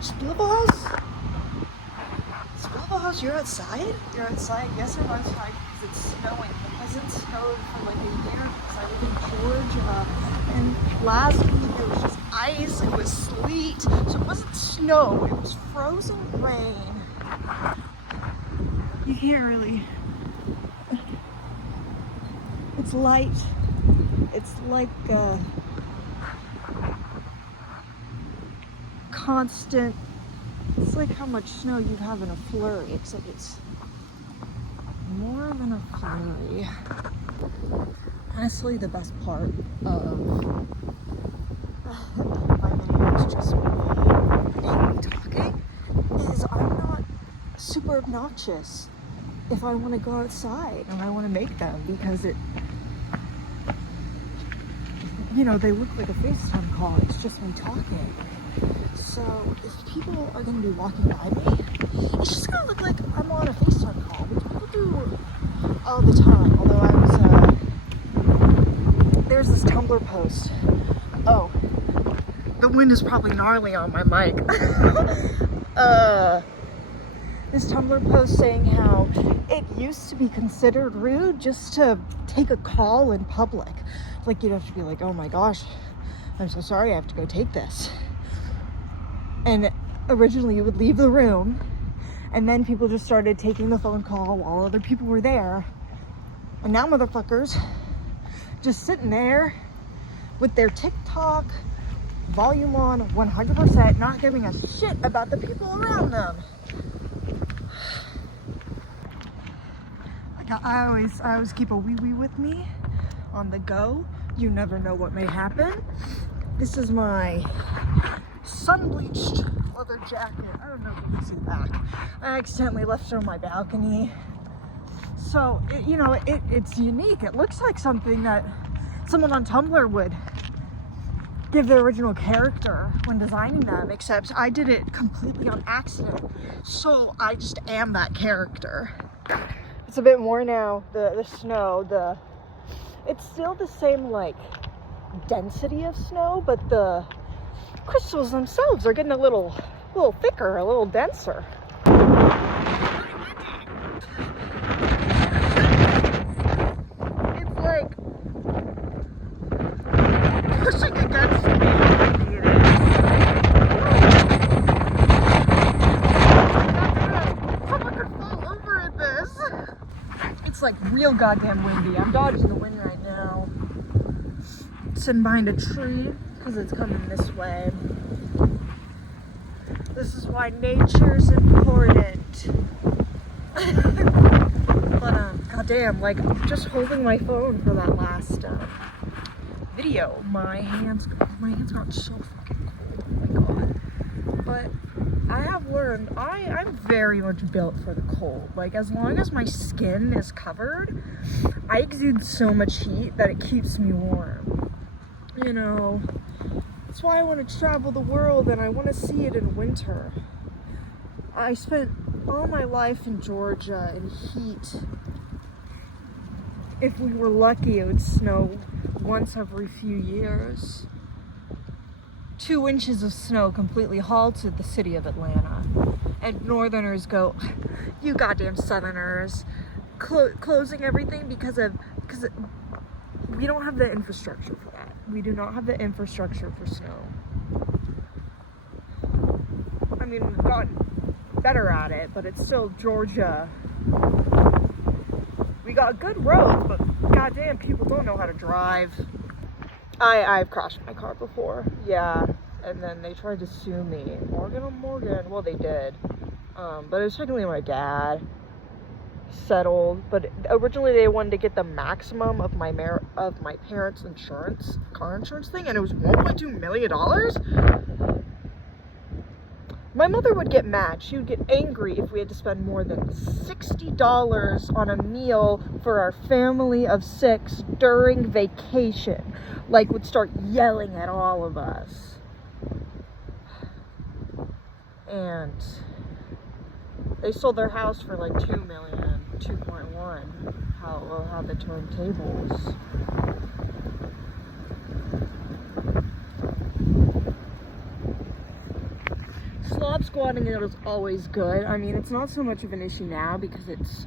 Spielville House? Spielville House, you're outside? You're outside? Yes, I'm outside because it's snowing. It hasn't snowed for like a year because I live in Georgia. And last week it was just ice, it was sleet. So it wasn't snow, it was frozen rain. You can't really. It's light. It's like constant. It's like how much snow you'd have in a flurry, except it's more than a flurry. Honestly, the best part of my videos, just me talking, is I'm not super obnoxious if I want to go outside and I want to make them, because it, you know, they look like a FaceTime call. It's just me talking. So if people are going to be walking by me, it's just going to look like I'm on a FaceTime call, which people do all the time. Although I was, there's this Tumblr post. Oh, the wind is probably gnarly on my mic. This Tumblr post saying how it used to be considered rude just to take a call in public. Like, you'd have to be like, oh my gosh, I'm so sorry, I have to go take this. And originally you would leave the room, and then people just started taking the phone call while other people were there. And now motherfuckers just sitting there with their TikTok volume on 100%, not giving a shit about the people around them. Like I always keep a wee-wee with me on the go. You never know what may happen. This is my sun-bleached leather jacket. I don't know if you can see that. I accidentally left it on my balcony. So, it's unique. It looks like something that someone on Tumblr would give their original character when designing them, except I did it completely on accident. So I just am that character. It's a bit more now, the snow, it's still the same, like, density of snow, but the crystals themselves are getting a little thicker, a little denser. It's like pushing against me. Someone could fall over in this. It's like real goddamn windy. I'm dodging the wind right now. Sitting behind a tree because it's coming this way. This is why nature's important. But goddamn, like, just holding my phone for that last video, my hands got so fucking cold. Oh my god. But I have learned I'm very much built for the cold. Like, as long as my skin is covered, I exude so much heat that it keeps me warm. You know, that's why I want to travel the world and I want to see it in winter. I spent all my life in Georgia in heat. If we were lucky, it would snow once every few years. 2 inches of snow completely halted the city of Atlanta. And northerners go, you goddamn southerners, closing everything because we don't have the infrastructure for that. We do not have the infrastructure for snow. I mean, we've gotten better at it, but it's still Georgia. We got good roads, but goddamn, people don't know how to drive. I've crashed my car before, yeah, and then they tried to sue me. Morgan, well, they did, but it was technically my dad. Settled, but originally they wanted to get the maximum of my parents' insurance, car insurance thing, and it was $1.2 million. My mother would get mad. She would get angry if we had to spend more than $60 on a meal for our family of 6 during vacation. Like, would start yelling at all of us. And they sold their house for like $2 million, 2.1. We'll have the turntables. Slob squatting is always good. I mean, it's not so much of an issue now because it's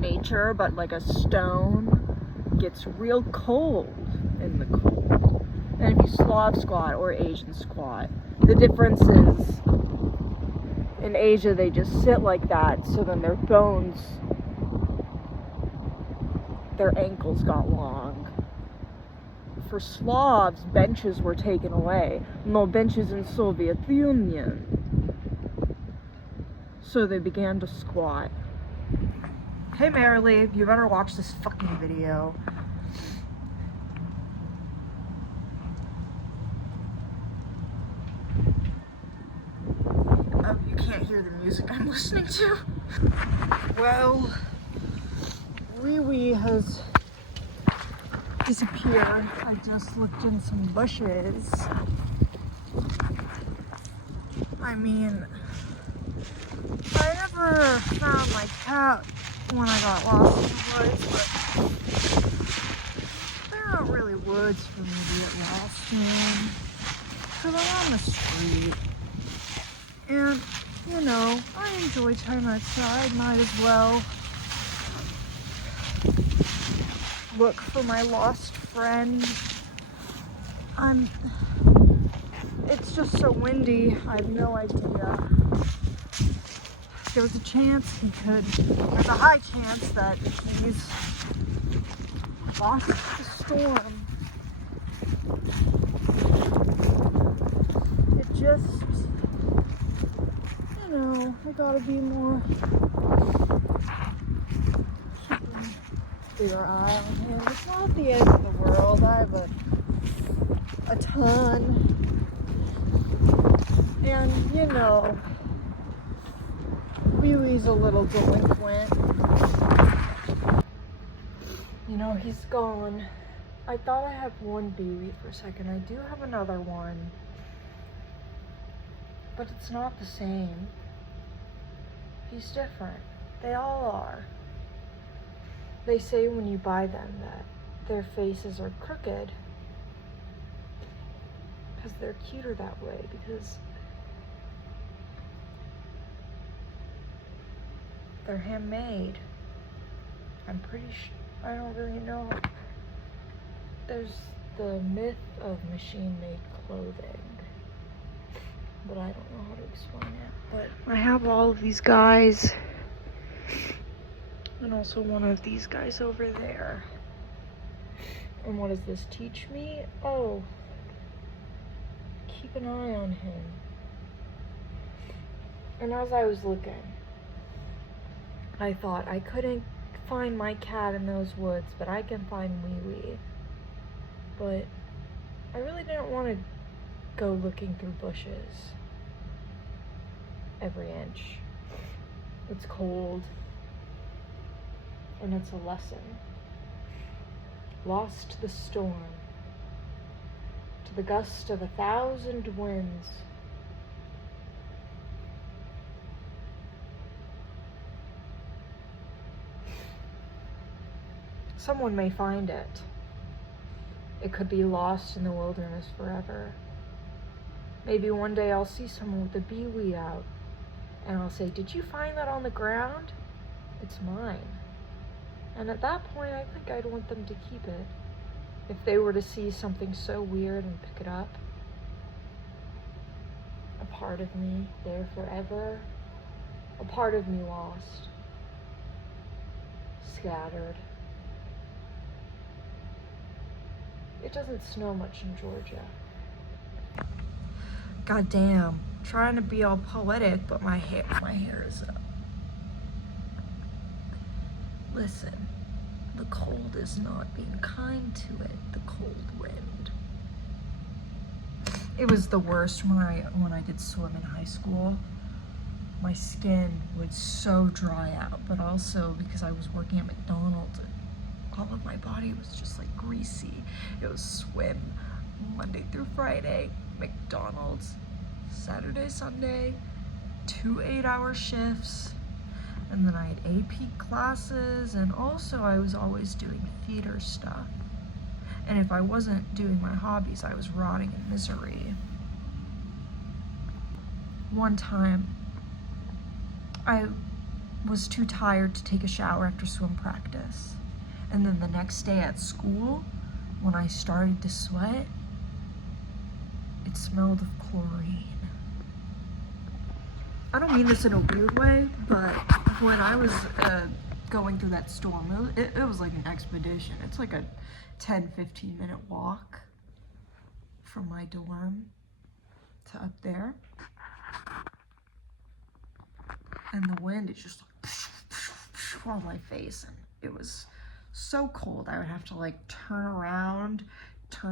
nature, but like a stone gets real cold in the cold. And if you slob squat or Asian squat, the difference is in Asia they just sit like that, so then their bones, their ankles got long. For Slavs, benches were taken away. No benches in Soviet Union. So they began to squat. Hey Marilee, you better watch this fucking video. Oh, you can't hear the music I'm listening to? Well, Wee Wee has disappeared. I just looked in some bushes. I mean, I never found my cat when I got lost in the woods, but there aren't really woods for me to get lost in, because I'm on the street. And, you know, I enjoy time outside, might as well look for my lost friend. It's just so windy, I have no idea. There's a high chance that he's lost the storm. It just, you know, I gotta be more, keeping a bigger eye on him. It's not the end of the world. I have a ton. And, you know, Wee Wee's a little delinquent. You know, he's gone. I thought I had one Wee for a second. I do have another one. But it's not the same. He's different. They all are. They say when you buy them that their faces are crooked because they're cuter that way, because they're handmade. I'm pretty sure, I don't really know. There's the myth of machine-made clothing, but I don't know how to explain it. But I have all of these guys, and also one of these guys over there. And what does this teach me? Oh, keep an eye on him. And as I was looking, I thought I couldn't find my cat in those woods, but I can find Wee Wee. But I really didn't want to go looking through bushes every inch. It's cold, and it's a lesson. Lost to the storm, to the gust of 1,000 winds. Someone may find it. It could be lost in the wilderness forever. Maybe one day I'll see someone with a Wee Wee out, and I'll say, "Did you find that on the ground? It's mine." And at that point, I think I'd want them to keep it. If they were to see something so weird and pick it up. A part of me there forever. A part of me lost. Scattered. It doesn't snow much in Georgia. Goddamn, trying to be all poetic, but my hair is up. Listen, the cold is not being kind to it, the cold wind. It was the worst when I did swim in high school. My skin would so dry out, but also because I was working at McDonald's, all of my body was just like greasy. It was swim Monday through Friday, McDonald's Saturday, Sunday, 2 8-hour shifts, and then I had AP classes, and also I was always doing theater stuff. And if I wasn't doing my hobbies, I was rotting in misery. one time I was too tired to take a shower after swim practice. And then the next day at school, when I started to sweat, it smelled of chlorine. I don't mean this in a weird way, but when I was going through that storm, it was like an expedition. It's like a 10-15 minute walk from my dorm to up there. And the wind is just like on my face, and it was so cold. I would have to like turn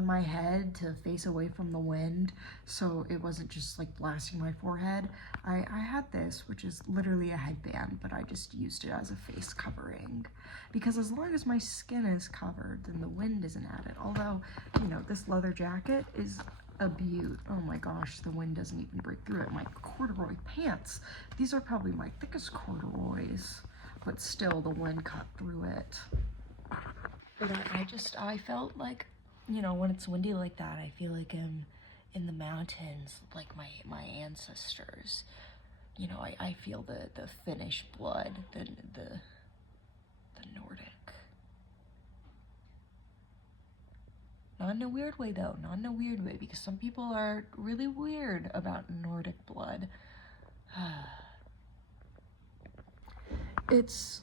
my head to face away from the wind so it wasn't just like blasting my forehead. I had this, which is literally a headband, but I just used it as a face covering, because as long as my skin is covered, then the wind isn't at it. Although, you know, this leather jacket is a beaut. Oh my gosh, the wind doesn't even break through it. My corduroy pants, these are probably my thickest corduroys, but still the wind cut through it. But I felt like, you know, when it's windy like that, I feel like I'm in the mountains, like my ancestors. You know, I feel the Finnish blood, the Nordic. Not in a weird way though, not in a weird way, because some people are really weird about Nordic blood. It's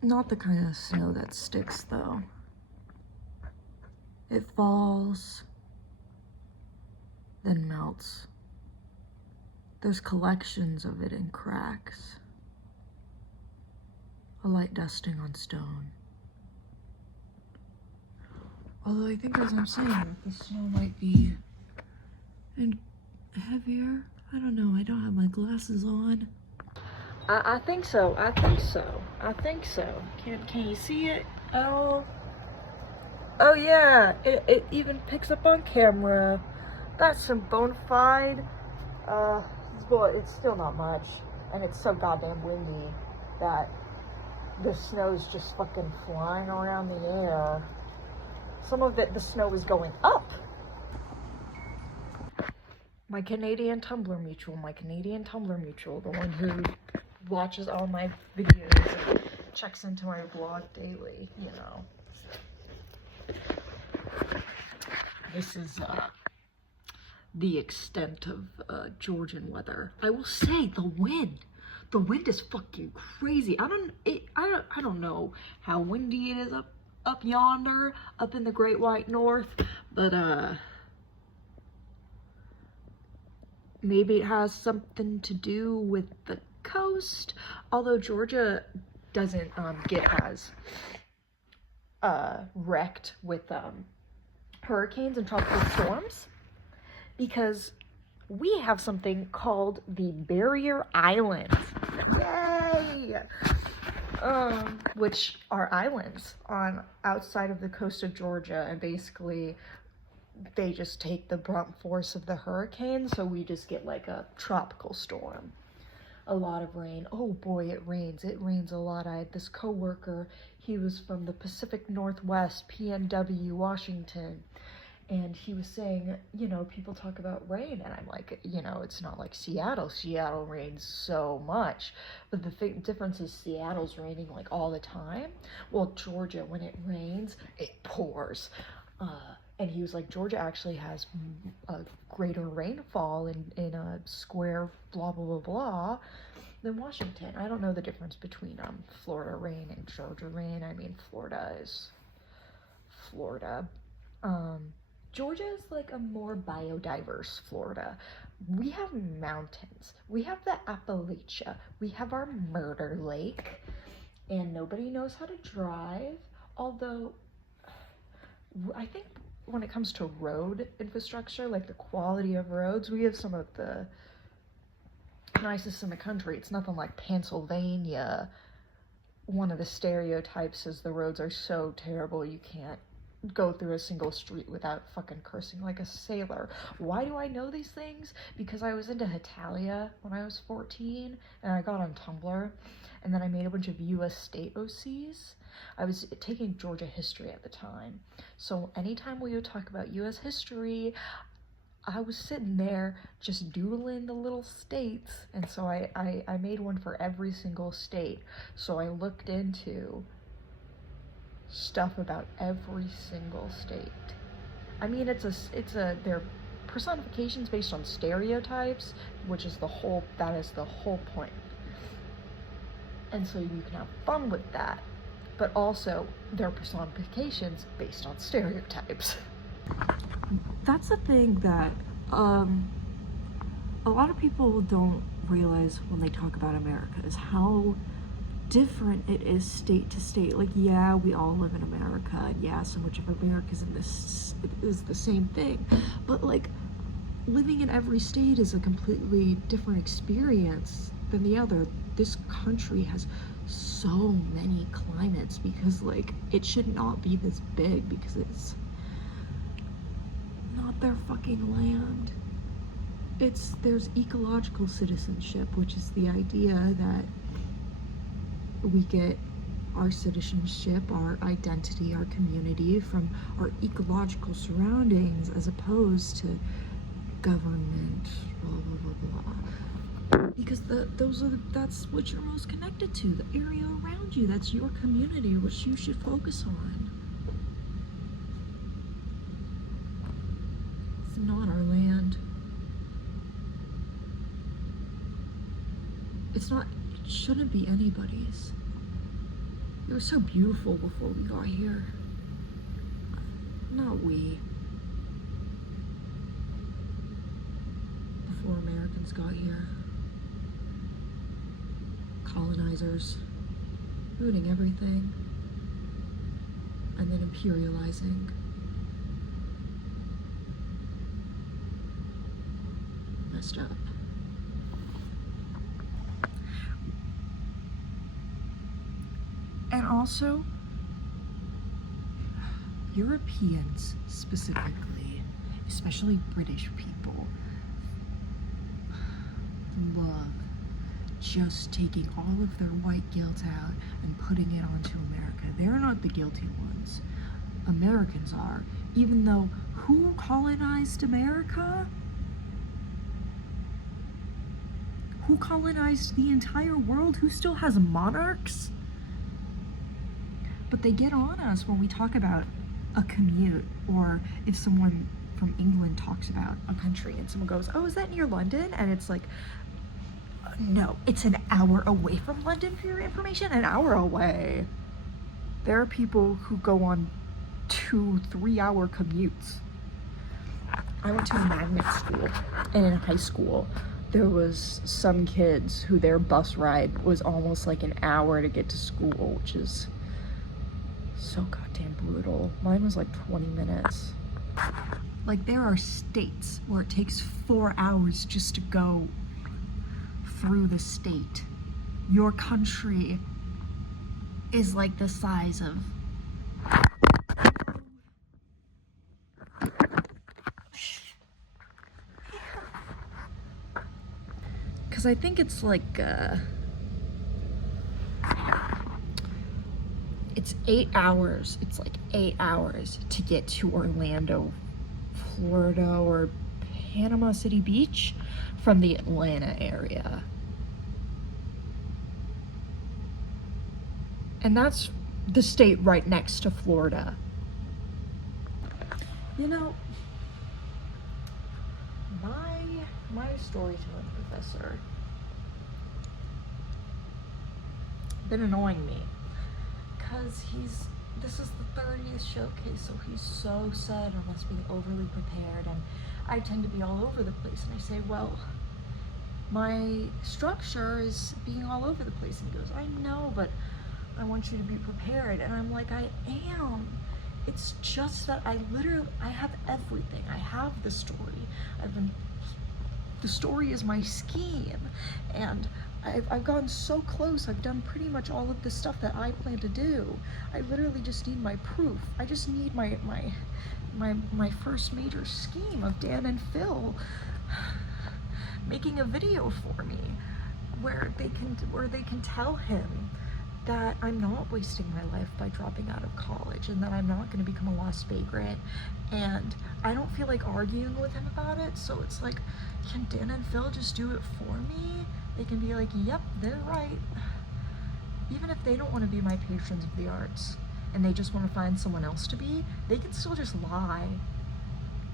not the kind of snow that sticks though. It falls, then melts. There's collections of it in cracks. A light dusting on stone. Although I think, as I'm saying, that the snow might be heavier. I don't know, I don't have my glasses on. I think so. Can you see it at all? Oh yeah, it even picks up on camera. That's some bona fide. But it's still not much, and it's so goddamn windy that the snow's just fucking flying around the air. Some of it, the snow is going up. My Canadian Tumblr mutual, the one who watches all my videos and checks into my blog daily, you know. This is the extent of Georgian weather. I will say the wind is fucking crazy. I don't know how windy it is up yonder, up in the Great White North, but maybe it has something to do with the coast. Although Georgia doesn't get as wrecked with hurricanes and tropical storms, because we have something called the Barrier Islands. Yay! Which are islands on outside of the coast of Georgia, and basically they just take the brunt force of the hurricane, so we just get like a tropical storm. A lot of rain. Oh boy, it rains a lot. I had this coworker, he was from the Pacific Northwest, PNW, Washington, and he was saying, you know, people talk about rain, and I'm like, you know, it's not like Seattle. Seattle rains so much, but the difference is Seattle's raining like all the time. Well, Georgia, when it rains, it pours. And he was like, Georgia actually has a greater rainfall in a square blah, blah, blah, blah, than Washington. I don't know the difference between Florida rain and Georgia rain. I mean, Florida is Florida. Georgia is like a more biodiverse Florida. We have mountains. We have the Appalachia. We have our Murder Lake. And nobody knows how to drive. Although, I think when it comes to road infrastructure, like the quality of roads, we have some of the nicest in the country. It's nothing like Pennsylvania. One of the stereotypes is the roads are so terrible you can't go through a single street without fucking cursing like a sailor. Why do I know these things? Because I was into Hetalia when I was 14, and I got on Tumblr, and then I made a bunch of US state OCs. I was taking Georgia history at the time, so anytime we would talk about US history, I was sitting there just doodling the little states, and so I made one for every single state. So I looked into stuff about every single state. I mean, they're personifications based on stereotypes, which is that is the whole point. And so you can have fun with that, but also they're personifications based on stereotypes. That's the thing that a lot of people don't realize when they talk about America, is how different it is state to state. Like, yeah, we all live in America, and yeah, so much of America is the same thing, but like, living in every state is a completely different experience than the other. This country has so many climates because, like, it should not be this big because it's not their fucking land. There's ecological citizenship, which is the idea that we get our citizenship, our identity, our community from our ecological surroundings, as opposed to government, blah blah blah blah. Because that's what you're most connected to, the area around you. That's your community, which you should focus on. It's not our land. It shouldn't be anybody's. It was so beautiful before we got here. Not we. Before Americans got here. Colonizers. Ruining everything. And then imperializing. Messed up. And also, Europeans specifically, especially British people, love just taking all of their white guilt out and putting it onto America. They're not the guilty ones. Americans are. Even though, who colonized America? Who colonized the entire world? Who still has monarchs? But they get on us when we talk about a commute, or if someone from England talks about a country and someone goes, oh, is that near London? And it's like, no, it's an hour away from London, for your information. An hour away. There are people who go on 2-3 hour commutes. I went to a magnet school, and in high school there was some kids who their bus ride was almost like an hour to get to school, which is so goddamn brutal. Mine was like 20 minutes. Like, there are states where it takes 4 hours just to go through the state. Your country is like the size of because I think it's like it's 8 hours. It's like 8 hours to get to Orlando, Florida, or Panama City Beach from the Atlanta area. And that's the state right next to Florida. You know, my storytelling professor been annoying me. Because this is the 30th showcase, so he's so set on us being overly prepared, and I tend to be all over the place, and I say, well, my structure is being all over the place, and he goes, I know, but I want you to be prepared, and I'm like, I am. It's just that I have everything. I have the story. The story is my scheme, and I've gotten so close. I've done pretty much all of the stuff that I plan to do. I literally just need my proof. I just need my first major scheme of Dan and Phil making a video for me where they can tell him that I'm not wasting my life by dropping out of college, and that I'm not going to become a lost vagrant. And I don't feel like arguing with him about it, so it's like, can Dan and Phil just do it for me? They can be like, yep, they're right. Even if they don't want to be my patrons of the arts and they just want to find someone else to be, they can still just lie,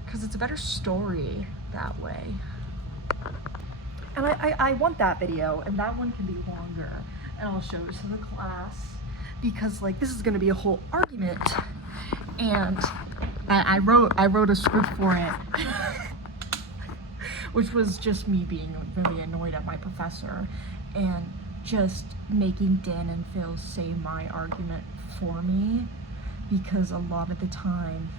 because it's a better story that way. And I want that video, and that one can be longer, and I'll show it to the class, because like this is going to be a whole argument, and I wrote a script for it which was just me being really annoyed at my professor and just making Dan and Phil say my argument for me, because a lot of the time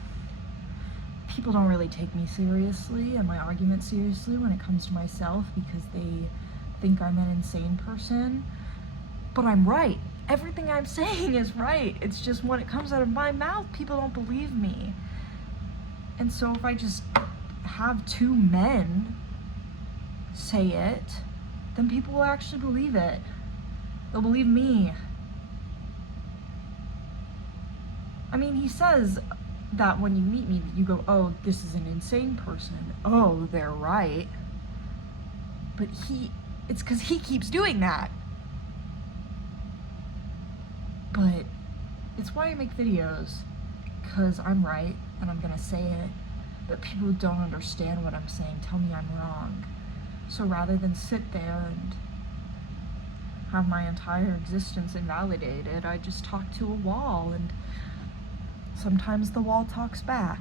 people don't really take me seriously and my argument seriously when it comes to myself, because they think I'm an insane person. But I'm right. Everything I'm saying is right. It's just when it comes out of my mouth, people don't believe me. And so if I just have two men say it, then people will actually believe it. They'll believe me. I mean, he says that when you meet me, you go, oh, this is an insane person. Oh, they're right. But it's because he keeps doing that. But it's why I make videos, because I'm right and I'm gonna say it, but people who don't understand what I'm saying tell me I'm wrong. So rather than sit there and have my entire existence invalidated, I just talk to a wall, and sometimes the wall talks back.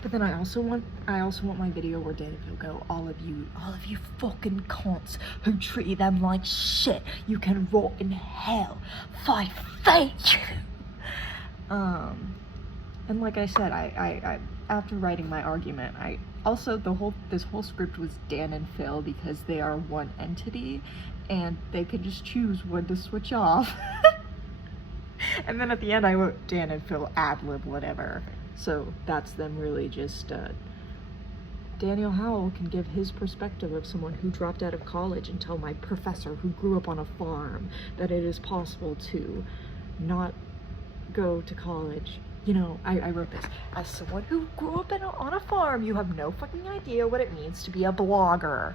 But then I also want my video where Dan and Phil go, all of you fucking cunts who treat them like shit, you can rot in hell, fight fake. And like I said, I after writing my argument, this whole script was Dan and Phil, because they are one entity and they can just choose when to switch off. And then at the end I wrote Dan and Phil ad-lib whatever. So that's them really just, Daniel Howell can give his perspective of someone who dropped out of college and tell my professor who grew up on a farm that it is possible to not go to college. You know, I wrote this. As someone who grew up on a farm, you have no fucking idea what it means to be a blogger.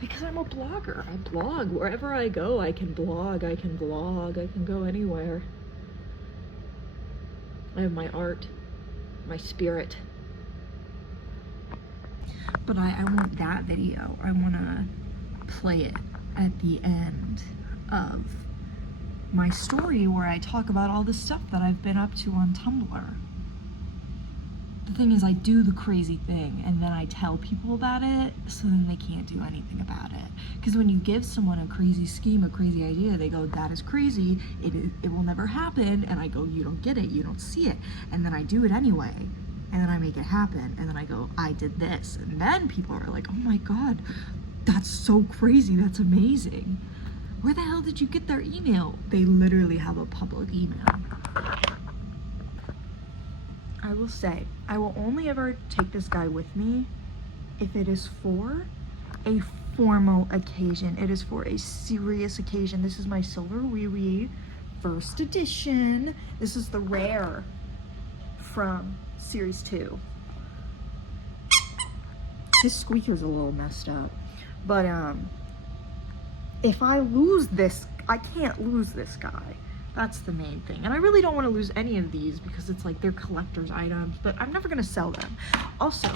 Because I'm a blogger. I blog. Wherever I go, I can blog, I can vlog, I can go anywhere. I have my art, my spirit. But I want that video. I want to play it at the end of my story where I talk about all the stuff that I've been up to on Tumblr. The thing is, I do the crazy thing and then I tell people about it, so then they can't do anything about it. Because when you give someone a crazy scheme, a crazy idea, they go, that is crazy, it will never happen, and I go, you don't get it, you don't see it. And then I do it anyway, and then I make it happen, and then I go, I did this. And then people are like, oh my god, that's so crazy, that's amazing. Where the hell did you get their email? They literally have a public email. I will say, I will only ever take this guy with me if it is for a formal occasion. It is for a serious occasion. This is my Silver Wee Wee first edition. This is the rare from Series 2. This squeaker's a little messed up. But, if I lose this, I can't lose this guy. That's the main thing. And I really don't want to lose any of these because it's like they're collector's items, but I'm never going to sell them. Also,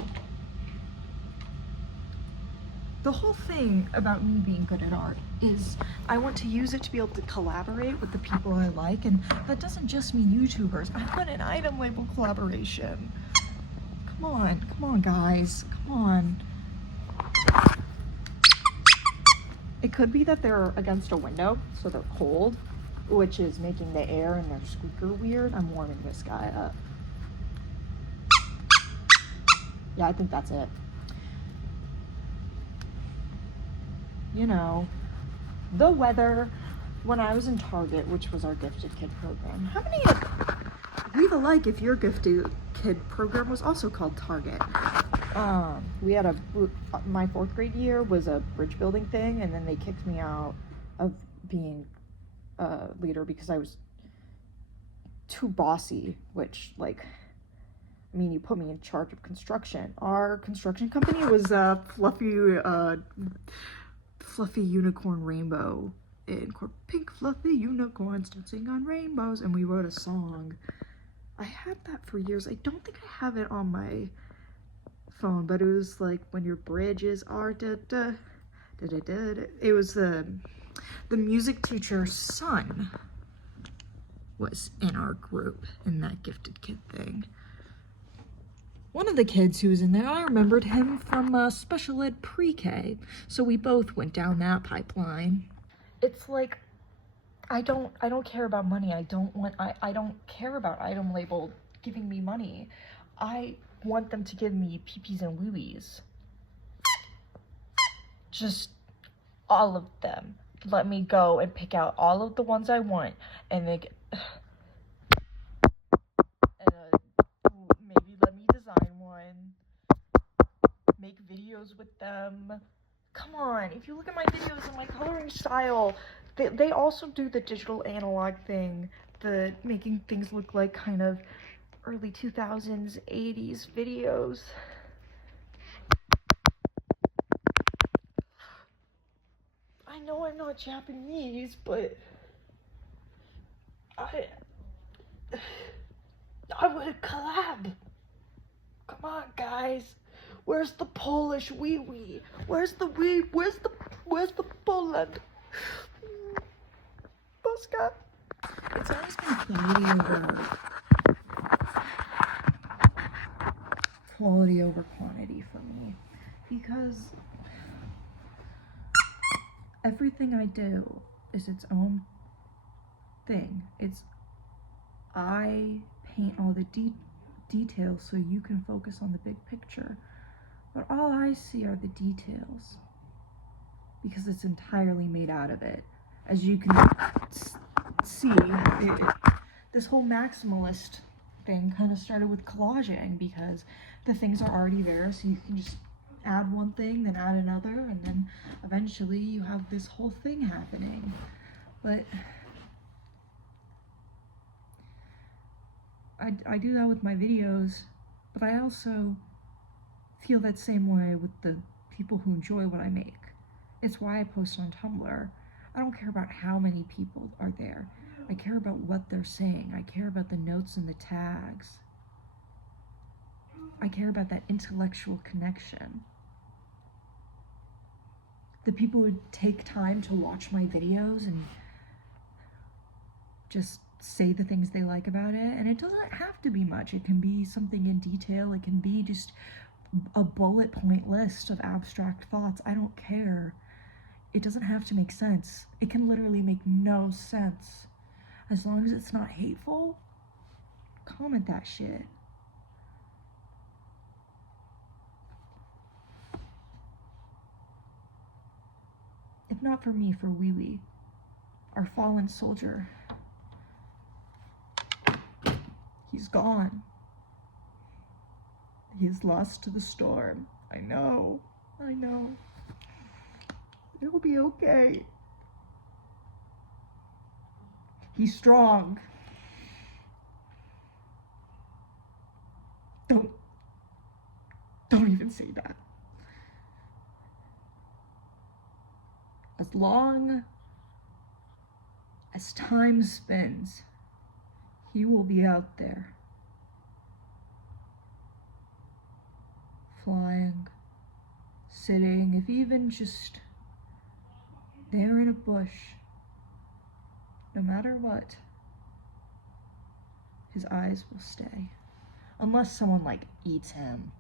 the whole thing about me being good at art is I want to use it to be able to collaborate with the people I like, and that doesn't just mean YouTubers. I want an item label collaboration. Come on guys, come on. It could be that they're against a window, so they're cold, which is making the air in their squeaker weird. I'm warming this guy up. Yeah, I think that's it. You know, the weather. When I was in Target, which was our Gifted Kid program. How many leave a like if your Gifted Kid program was also called Target. We had my 4th grade year was a bridge building thing, and then they kicked me out of being leader because I was too bossy, which, like, I mean, you put me in charge of construction. Our construction company was fluffy unicorn rainbow in pink fluffy unicorns dancing on rainbows, and we wrote a song. I had that for years. I don't think I have it on my phone, but it was like when your bridges are da da da da da. Da. It was the music teacher's son was in our group in that gifted kid thing. One of the kids who was in there, I remembered him from special ed pre-K, so we both went down that pipeline. It's like, I don't care about money. I don't care about item label giving me money. I want them to give me peepees and wooies. Just all of them. Let me go and pick out all of the ones I want, and then maybe let me design one, make videos with them. Come on, if you look at my videos and my coloring style, they also do the digital analog thing, the making things look like kind of early 2000s, 80s videos. I know I'm not Japanese, but I would collab. Come on, guys. Where's the Polish wee? Where's the Poland? Polska. It's always been quality over quantity for me, because everything I do is its own thing. I paint all the details so you can focus on the big picture, but all I see are the details because it's entirely made out of it. As you can see, this whole maximalist thing kind of started with collaging because the things are already there, so you can just add one thing, then add another, and then eventually you have this whole thing happening. But I do that with my videos, but I also feel that same way with the people who enjoy what I make. It's why I post on Tumblr. I don't care about how many people are there. I care about what they're saying. I care about the notes and the tags. I care about that intellectual connection. The people who take time to watch my videos and just say the things they like about it, and it doesn't have to be much. It can be something in detail. It can be just a bullet point list of abstract thoughts. I don't care. It doesn't have to make sense. It can literally make no sense. As long as it's not hateful, comment that shit. If not for me, for Wee, our fallen soldier. He's gone. He is lost to the storm. I know. It'll be okay. He's strong. Don't even say that. As long as time spins, he will be out there, flying, sitting, if even just there in a bush. No matter what, his eyes will stay. Unless someone, like, eats him